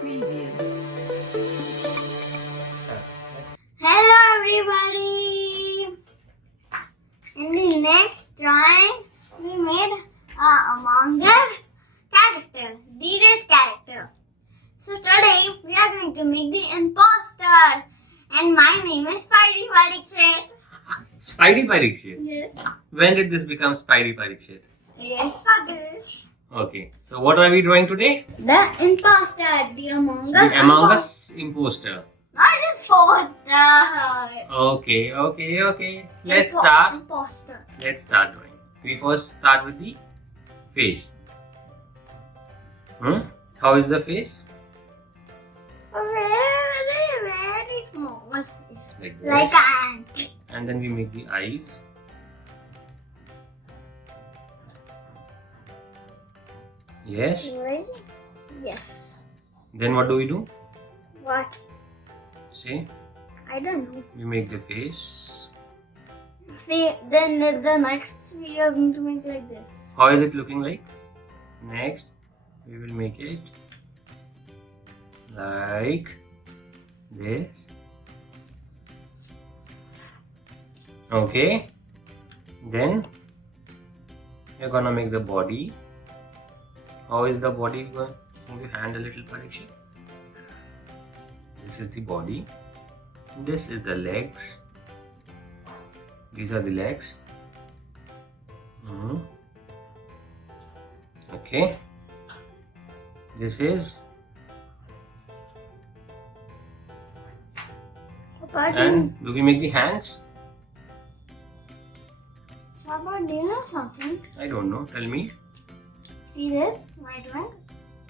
Preview. Hello everybody! In the next drawing, we made Among Us character, the red character. So today we are going to make the imposter, and my name is Spidey Pariksit. Spidey Pariksit? Yes. When did this become Spidey Pariksit? Yes, Spidey. Okay. So what are we drawing today? The imposter, the Among Us. The Among Us imposter. Not imposter. Okay. Let's start. Imposter. Let's start drawing. We first start with the face. How is the face? Very small. Like this. Like an ant. And then we make the eyes. Yes. Really? Yes. Then what do we do? What? See? I don't know. We make the face. See, then the next we are going to make like this. How is it looking like? Next, we will make it like this. Okay. Then we're gonna make the body. How is the body going? Move your hand a little, Pariksit. This is the body. This is the legs. These are the legs. Okay. This is. And do we make the hands? Papa, do you know something? I don't know. Tell me. See this? My drawing?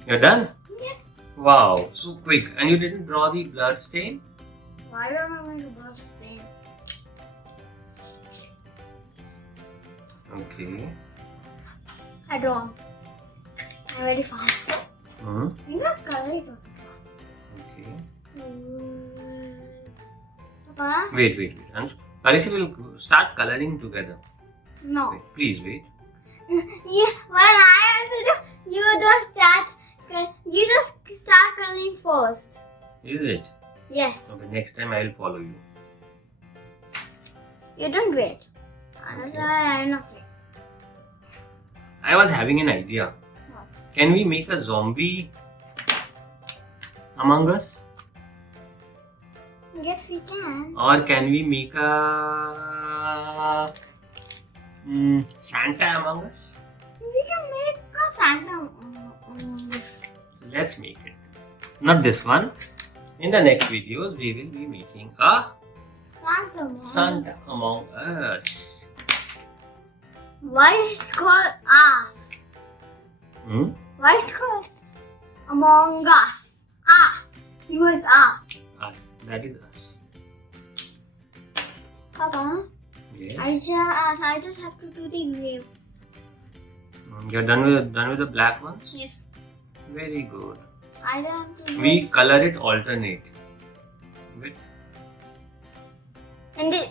You're done? Yes. Wow, so quick. And you didn't draw the blood stain? Why am I going to blood stain? Okay. I draw. I'm very fast. Hmm. You're not coloring fast. Okay. Papa? Wait. And Pariksit will start coloring together. No. Wait, please wait. Yeah, when I have to do, you just start coloring first. Is it? Yes. Okay, next time I will follow you. You don't wait. Okay. I'm not wait. I was having an idea. What? Can we make a zombie Among Us? Yes, we can. Or can we make a Santa Among Us? We can make a Santa. So let's make it. Not this one. In the next videos, we will be making a Santa Among Us. Why it's called us? Why it's called Among Us? Us. He was us. Us. That is us. Papa, Yes. I just have to do the grave. You're done with the black ones? Yes. Very good. I just have to do We color it alternate. With In the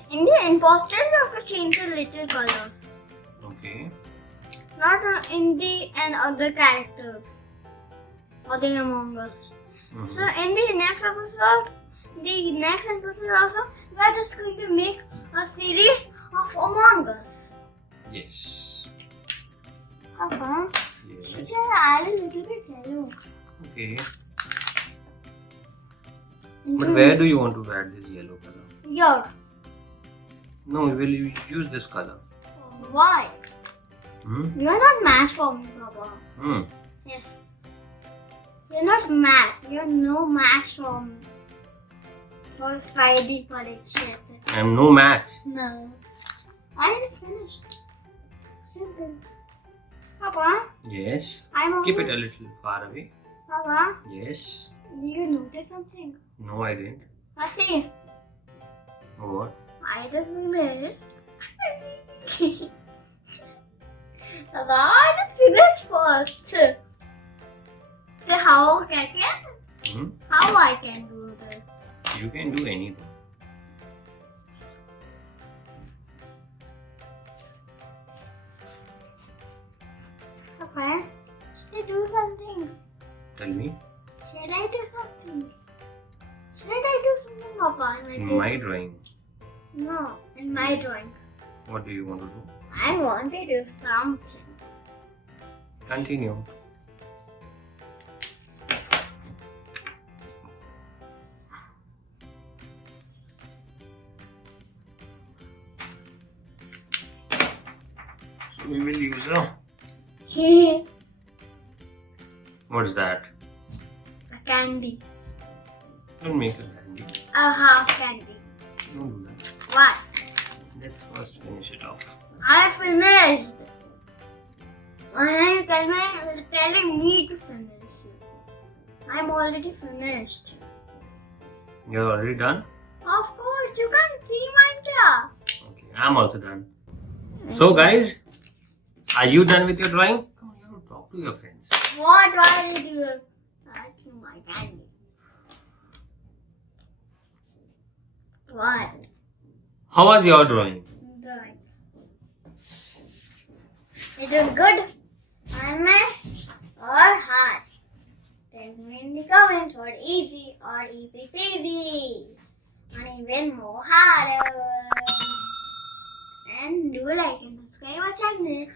imposter, you have to change the little colors. okay. Not in the and other characters. Or the Among Us. So in the next episode also, we are just going to make a series of Among Us. Yes. Papa, Yes. should I add a little bit yellow? Okay. But where do you want to add this yellow color? Here. No, we will use this color. Why? You are not match for me, Papa. Yes. You're not match. You're no match for me. For Friday Pariksit. I'm no match. No. I just finished. Simple. Papa, Yes. I'm Keep it almost- a little far away. Papa, Yes. do you notice something? No, I didn't. I see. What? I just finished. Papa, I just finished first. So how I can do this? You can do anything. Papa, should I do something? Tell me. Should I do In my drawing. No, in my drawing. What do you want to do? I want to do something. Continue. So we will use a... What's that? A candy. Don't make a candy. A half candy. Don't do that. What? Let's first finish it off. I finished. Why are you telling me to finish? I'm already finished. You're already done? Of course, you can see my job. Okay, I'm also done. So guys, are you done with your drawing? Come on, you have to talk to your friends. What? Why did you touch my candy? What? How was your drawing? Good. It was good, honest, or hard. Tell me in the comments or easy or easy peasy. Or even more harder. And do like and subscribe our channel.